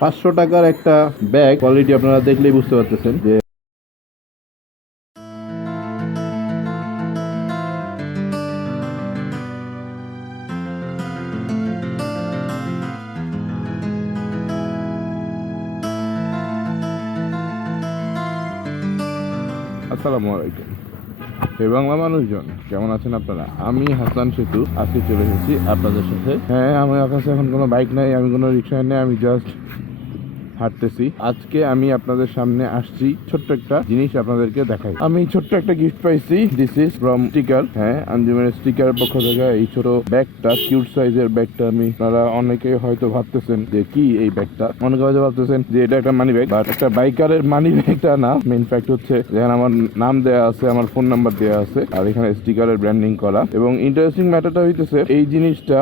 পাঁচশো টাকার একটা ব্যাগ কোয়ালিটি আপনারা দেখলেই বুঝতে পারতেছেন যে আসসালামু আলাইকুম। বাংলা মানুষজন, কেমন আছেন আপনারা? আমি হাসান সেতু, আজকে চলে এসেছি আপনাদের সাথে। হ্যাঁ আমার কাছে এখন কোনো বাইক নাই, আমি কোনো রিক্সা নেই, আমি জাস্ট হাঁটতেছি। আজকে আমি আপনাদের সামনে আসছি ছোট্ট একটা জিনিস আপনাদেরকে দেখাই। আমি ছোট্ট একটা গিফট পাইছি। দিস ইজ ফ্রম স্টিকার হ্যাঁ আঞ্জুমের স্টিকার পক্ষ থেকে এই ছোট ব্যাগটা কিউট সাইজের ব্যাগটা আমি, আপনারা অনেকে হয়তো ভাবতেছেন যে কি এই ব্যাগটা? অনেকে হয়তো ভাবতেছেন যে এটা একটা মানি ব্যাগ বাট একটা বাইকারের মানি ব্যাগটা না। মেন ফ্যাক্ট হচ্ছে, যেখানে আমার নাম দেয়া আছে, আমার ফোন নাম্বার দেয়া আছে, আর এখানে স্টিকারের ব্র্যান্ডিং করা। এবং ইন্টারেস্টিং ম্যাটারটা হইতেছে, এই জিনিসটা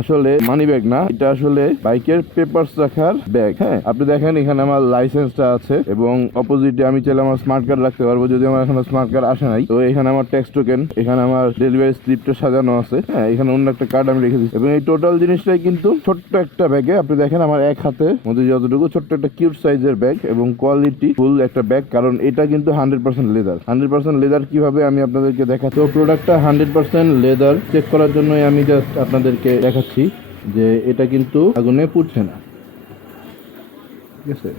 আসলে মানি ব্যাগ না, এটা আসলে বাইকের পেপারস রাখার ব্যাগ হ্যাঁ? আপনি দেখেন এখানে আমার লাইসেন্সটা আছে এবং অপোজিটে আমি চাইলে আমার স্মার্ট কার্ড রাখতে পারব যদি আমার এখানে স্মার্ট কার্ড আসে নাই। তো এখানে আমার ট্যাক্স টোকেন এখানে আমার ডেলিভারি স্লিপটা সাজানো আছে হ্যাঁ? এখানে অন্য একটা কার্ড আমি রেখে দিচ্ছি। এবং এই টোটাল জিনিসটাই কিন্তু ছোট্ট একটা ব্যাগে আপনি দেখেন আমার এক হাতে মধ্যে যতটুকু ছোট্ট একটা কিউট সাইজের ব্যাগ এবং কোয়ালিটি ফুল একটা ব্যাগ কারণ এটা কিন্তু hundred percent leather hundred percent leather কীভাবে আমি আপনাদেরকে দেখাচ্ছি? প্রোডাক্টটা হান্ড্রেড পার্সেন্ট লেদার চেক করার জন্যই আমি জাস্ট আপনাদেরকে দেখাচ্ছি যে এটা কিন্তু আগুনে পুড়ছে না। ঠিক আছে?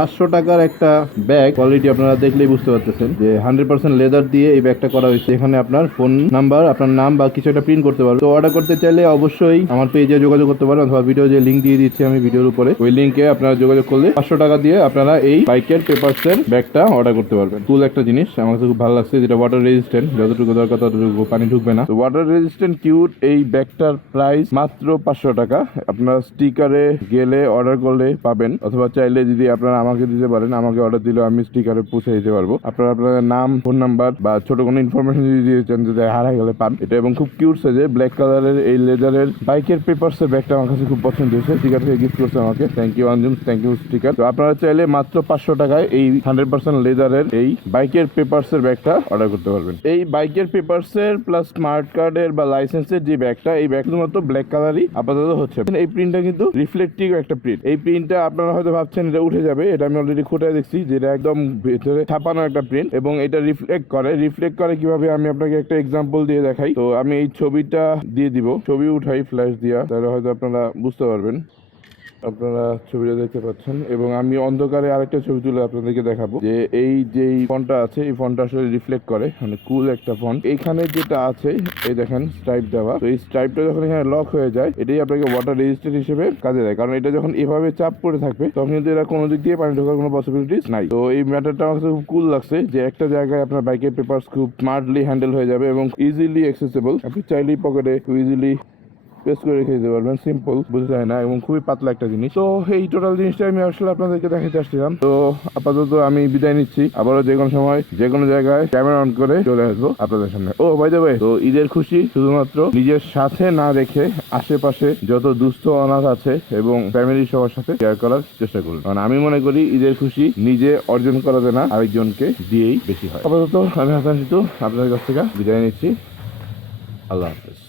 পাঁচশো টাকার একটা ব্যাগ কোয়ালিটি আপনারা দেখলেই বুঝতে পারতেছেন যে হান্ড্রেড পার্সেন্ট লেদার দিয়ে এই ব্যাগটা করা হয়েছে। এখানে আপনার ফোন নাম্বার আপনার নাম বা কিছু একটা প্রিন্ট করতে পারবেন। তো অর্ডার করতে চাইলে অবশ্যই আমার পেজে যোগাযোগ করতে পারেন অথবা ভিডিও যে লিঙ্ক দিয়ে দিচ্ছি আমি ভিডিওর উপরে, ওই লিঙ্কে আপনারা যোগাযোগ করলে পাঁচশো টাকা দিয়ে আপনারা এই বাইকের পেপারসের ব্যাগটা অর্ডার করতে পারবেন। কুল একটা জিনিস, আমার খুব ভালো লাগছে যেটা ওয়াটার রেজিস্ট্যান্ট যতটুকু দরকার ততটুকু পানি ঢুকবে না। তো ওয়াটার রেজিস্ট্যান্ট কিউট এই ব্যাগটার প্রাইস মাত্র পাঁচশো টাকা। আপনারা স্টিকারে গেলে অর্ডার করলে পাবেন। অথবা চাইলে যদি আপনারা আমাকে দিতে পারেন, আমাকে অর্ডার দিলে আমি স্টিকারে পৌঁছে দিতে পারব। আপনারা আপনাদের নাম ফোন নাম্বার বা ছোট কোনো ইনফরমেশন যদি দিতে চান, যদি হারা গেলে পান। এটা এবং খুব কিউট সাইজে ব্ল্যাক কালারের এই লেদারের বাইকের পেপারস এর ব্যাগটা আমার কাছে খুব পছন্দ হয়েছে। স্টিকার থেকে গিফট করছে আমাকে। Thank you Anjum thank you sticker তো আপনারা চাইলে মাত্র পাঁচশো টাকায় এই হান্ড্রেড পার্সেন্ট লেদারের এই বাইকের পেপারস এর ব্যাগটা অর্ডার করতে পারবেন। এই বাইকের পেপারস এর প্লাস স্মার্ট কার্ডের বা লাইসেন্সের যে ব্যাগটা এই ব্যাগ শুধুমাত্র ব্ল্যাক কালারই আপাতত হচ্ছে। এই প্রিন্টটা কিন্তু রিফ্লেক্টিভ একটা প্রিন্ট এই প্রিন্টটা আপনারা হয়তো ভাবছেন এটা উঠে যাবে এটা আমি অলরেডি খুঁটায় দেখছি যেটা একদম ভেতরে ছাপানো একটা প্রিন্ট এবং এটা রিফ্লেক্ট করে। রিফ্লেক্ট করে কীভাবে আমি আপনাকে একটা এক্সাম্পল দিয়ে দেখাই। তো আমি এই ছবিটা দিয়ে দিব। ছবি উঠাই ফ্ল্যাশ দিয়া। তাহলে হয়তো আপনারা বুঝতে পারবেন। আপনারা ছবিটা দেখতে পাচ্ছেন এবং আমি অন্ধকারে আরেকটা ছবি তুলে আপনাদেরকে দেখাবো যে এই যে ফন্টটা আছে, এই ফন্টটা আসলে রিফ্লেক্ট করে মানে কুল একটা ফন্ট এখানে যেটা আছে, এই দেখেন স্ট্রাইপ দেওয়া। তো এই স্ট্রাইপটা যখন এখানে লক হয়ে যায়, এটাই আপনাকে ওয়াটার রেজিস্ট্যান্ট হিসেবে কাজে দেয়। কারণ এটা যখন এভাবে চাপ পড়ে থাকবে, তখন কিন্তু এটা কোনো দিক দিয়ে পানি ঢোকার কোনো পসিবিলিটিস নাই। তো এই ম্যাটারটা আমার খুব কুল লাগছে যে একটা জায়গায় আপনার বাইকের পেপার খুব স্মার্টলি হ্যান্ডেল হয়ে যাবে এবং ইজিলি অ্যাক্সেসেবল আপনি চাইলেই পকেটে ইজিলি পেস্ট করে রেখে দিতে পারবেন সিম্পল বুঝতে হয় না এবং খুবই পাতলা একটা জিনিস। তো এই টোটাল জিনিসটা আমি আসলে আপনাদেরকে দেখাতে আসছিলাম। তো আপাতত আমি বিদায় নিচ্ছি। আবারও যে কোনো সময়, যে কোনো জায়গায় ক্যামেরা অন করে চলে আসব আপনাদের সামনে। ও বাই দ্য তো ঈদের খুশি শুধুমাত্র নিজের সাথে না রেখে আশেপাশে যত দুস্থ অনাথ আছে এবং ফ্যামিলি সবার সাথে শেয়ার করার চেষ্টা করুন। কারণ আমি মনে করি ঈদের খুশি নিজে অর্জন করাতে না, আরেকজনকে দিয়েই বেশি হয়। আপাতত আমি হাসান সিতু আপনাদের কাছ থেকে বিদায় নিচ্ছি। আল্লাহ হাফেজ।